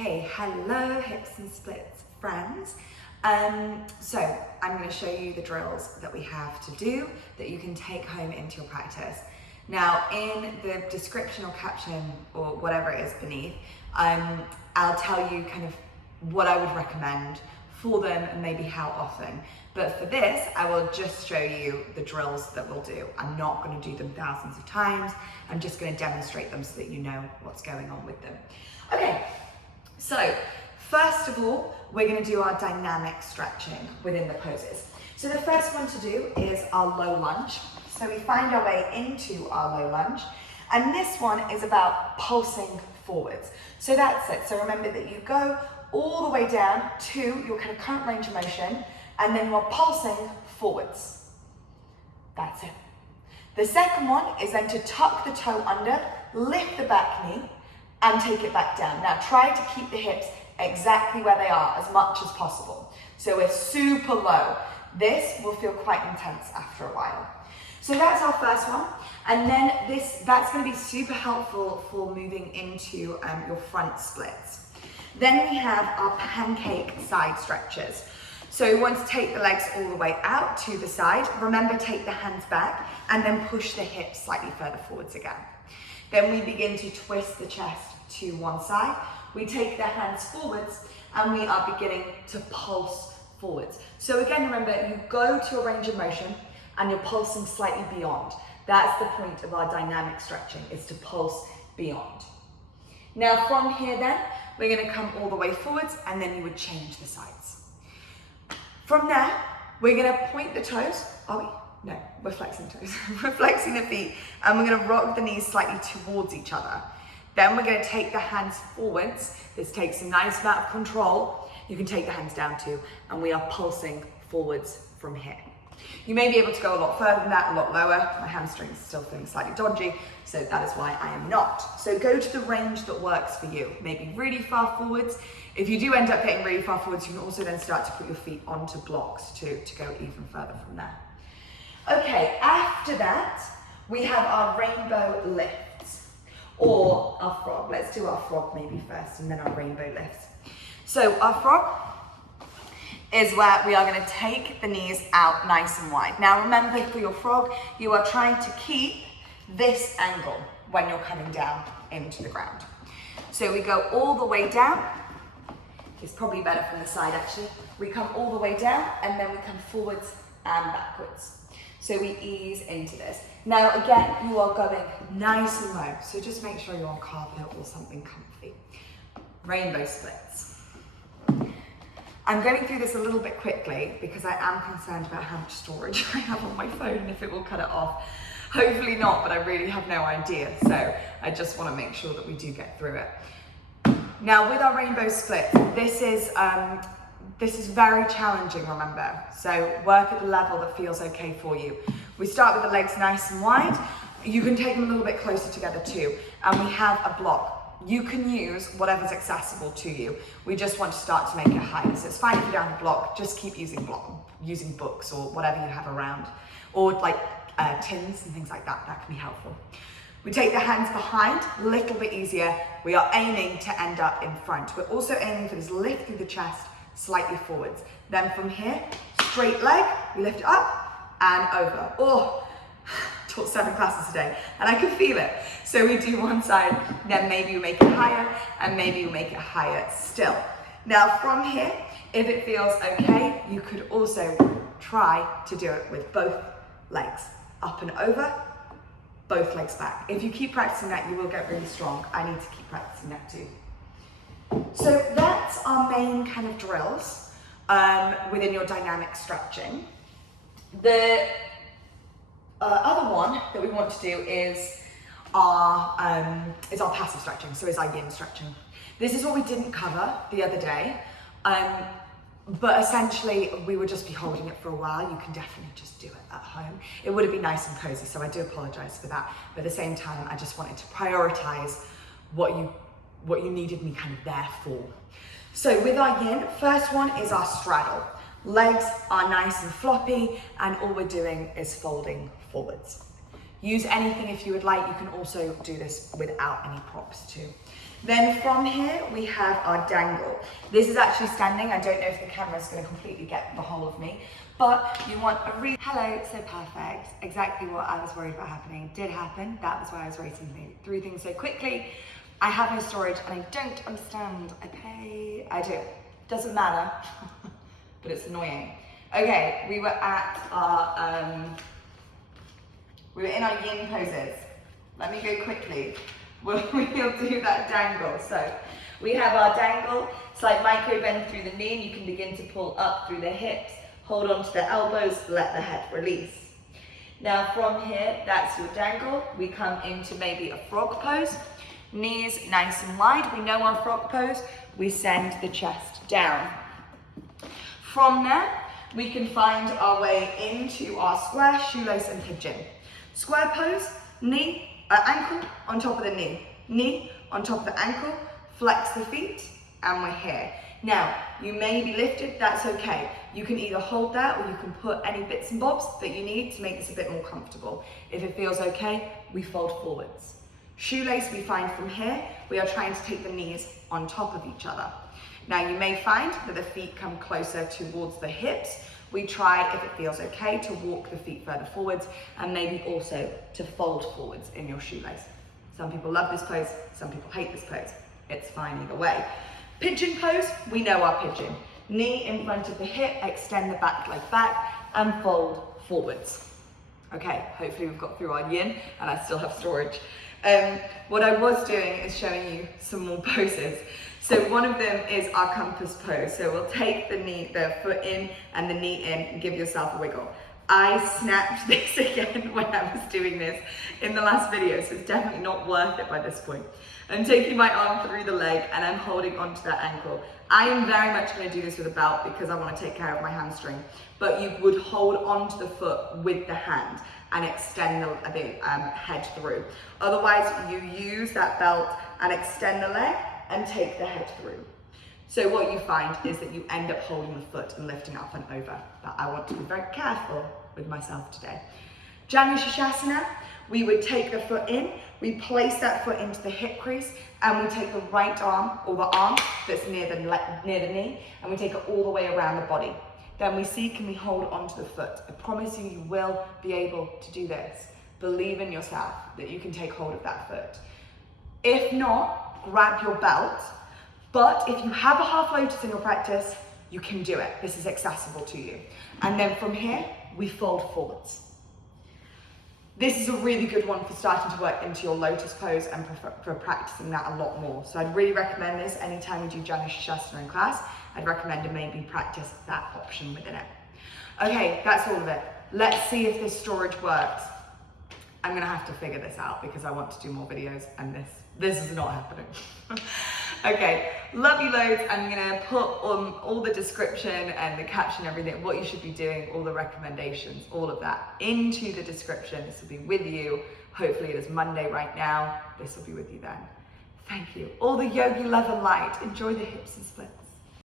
Okay, hello hips and splits friends. So I'm going to show you the drills that we have to do that you can take home into your practice. Now in the description or caption or whatever it is beneath, I'll tell you kind of what I would recommend for them and maybe how often. But for this, I will just show you the drills that we'll do. I'm not going to do them thousands of times. I'm just going to demonstrate them so that you know what's going on with them. Okay, so first of all, we're going to do our dynamic stretching within the poses. So the first one to do is our low lunge. So we find our way into our low lunge. And this one is about pulsing forwards. So that's it. So remember that you go all the way down to your kind of current range of motion, and then you're pulsing forwards. That's it. The second one is then to tuck the toe under, lift the back knee, and take it back down. Now try to keep the hips exactly where they are as much as possible. So we're super low. This will feel quite intense after a while. So that's our first one. And then that's going to be super helpful for moving into your front splits. Then we have our pancake side stretches. So we want to take the legs all the way out to the side. Remember, take the hands back and then push the hips slightly further forwards again. Then we begin to twist the chest to one side. We take the hands forwards and we are beginning to pulse forwards. So again, remember, you go to a range of motion and you're pulsing slightly beyond. That's the point of our dynamic stretching, is to pulse beyond. Now from here then, we're going to come all the way forwards and then you would change the sides. From there, we're going to point the toes. Are we? No, we're flexing toes. We're flexing the feet and we're going to rock the knees slightly towards each other. Then we're going to take the hands forwards. This takes a nice amount of control. You can take the hands down too, and we are pulsing forwards from here. You may be able to go a lot further than that, a lot lower. My hamstrings are still feeling slightly dodgy, so that is why I am not. So go to the range that works for you. Maybe really far forwards. If you do end up getting really far forwards, you can also then start to put your feet onto blocks to go even further from there. Okay, after that, we have our rainbow lifts, or our frog. Let's do our frog maybe first, and then our rainbow lifts. So our frog is where we are going to take the knees out nice and wide. Now remember, for your frog, you are trying to keep this angle when you're coming down into the ground. So we go all the way down. It's probably better from the side actually. We come all the way down and then we come forwards and backwards. So we ease into this. Now again, you are going nice and low, so just make sure you're on carpet or something comfy. Rainbow splits. I'm going through this a little bit quickly because I am concerned about how much storage I have on my phone and if it will cut it off. Hopefully not, but I really have no idea. So I just want to make sure that we do get through it. Now with our rainbow split, this is very challenging, remember. So work at the level that feels okay for you. We start with the legs nice and wide. You can take them a little bit closer together too. And we have a block. You can use whatever's accessible to you. We just want to start to make it higher. So it's fine if you don't have a block, just keep using books or whatever you have around. Or like tins and things like that, that can be helpful. We take the hands behind, a little bit easier. We are aiming to end up in front. We're also aiming for this lift through the chest, slightly forwards. Then from here, straight leg, we lift it up and over. Oh, taught 7 classes today and I can feel it. So we do one side, then maybe we make it higher and maybe we make it higher still. Now from here, if it feels okay, you could also try to do it with both legs. Up and over, both legs back. If you keep practicing that, you will get really strong. I need to keep practicing that too. So that's our main kind of drills within your dynamic stretching. The other one that we want to do is our passive stretching, so is our yin stretching. This is what we didn't cover the other day, but essentially we would just be holding it for a while. You can definitely just do it at home. It would have been nice and cozy, so I do apologize for that. But at the same time, I just wanted to prioritize what you needed me kind of there for. So with our yin, first one is our straddle. Legs are nice and floppy, and all we're doing is folding forwards. Use anything if you would like. You can also do this without any props too. Then from here, we have our dangle. This is actually standing. I don't know if the camera's going to completely get the whole of me, but you want a hello, so perfect. Exactly what I was worried about happening did happen. That was why I was racing through things so quickly. I have no storage and I don't understand. I do. Doesn't matter, but it's annoying. Okay, we were at our, we were in our yin poses. Let me go quickly. We'll do that dangle. So we have our dangle, slight micro bend through the knee, and you can begin to pull up through the hips, hold on to the elbows, let the head release. Now from here, that's your dangle. We come into maybe a frog pose. Knees nice and wide. We know our frog pose. We send the chest down. From there, we can find our way into our square, shoelace and pigeon. Square pose, ankle on top of the knee on top of the ankle, flex the feet, and we're here. Now, you may be lifted, that's okay. You can either hold that or you can put any bits and bobs that you need to make this a bit more comfortable. If it feels okay, we fold forwards. Shoelace we find from here, we are trying to take the knees on top of each other. Now you may find that the feet come closer towards the hips. We try, if it feels okay, to walk the feet further forwards and maybe also to fold forwards in your shoelace. Some people love this pose, some people hate this pose. It's fine either way. Pigeon pose, we know our pigeon. Knee in front of the hip, extend the back leg back and fold forwards. Okay, hopefully we've got through our yin and I still have storage. What I was doing is showing you some more poses. So one of them is our compass pose. So we'll take the foot in and the knee in and give yourself a wiggle. I snapped this again when I was doing this in the last video, so it's definitely not worth it by this point. I'm taking my arm through the leg and I'm holding onto that ankle. I am very much going to do this with a belt because I want to take care of my hamstring, but you would hold onto the foot with the hand and extend the head through. Otherwise, you use that belt and extend the leg and take the head through. So what you find is that you end up holding the foot and lifting up and over. But I want to be very careful with myself today. Janu Shasana, we would take the foot in, we place that foot into the hip crease, and we take the right arm, or the arm that's near the knee, and we take it all the way around the body. Then we see, can we hold onto the foot? I promise you, you will be able to do this. Believe in yourself that you can take hold of that foot. If not, grab your belt. But if you have a half lotus in your practice, you can do it. This is accessible to you. And then from here, we fold forwards. This is a really good one for starting to work into your lotus pose and for practicing that a lot more. So I'd really recommend this anytime you do Janu Shasana in class. I'd recommend to maybe practice that option within it. Okay, that's all of it. Let's see if this storage works. I'm gonna have to figure this out because I want to do more videos and this is not happening. Okay, love you loads. I'm gonna put on all the description and the caption, everything, what you should be doing, all the recommendations, all of that into the description. This will be with you. Hopefully it is Monday right now. This will be with you then. Thank you. All the yogi love and light. Enjoy the hips and splits.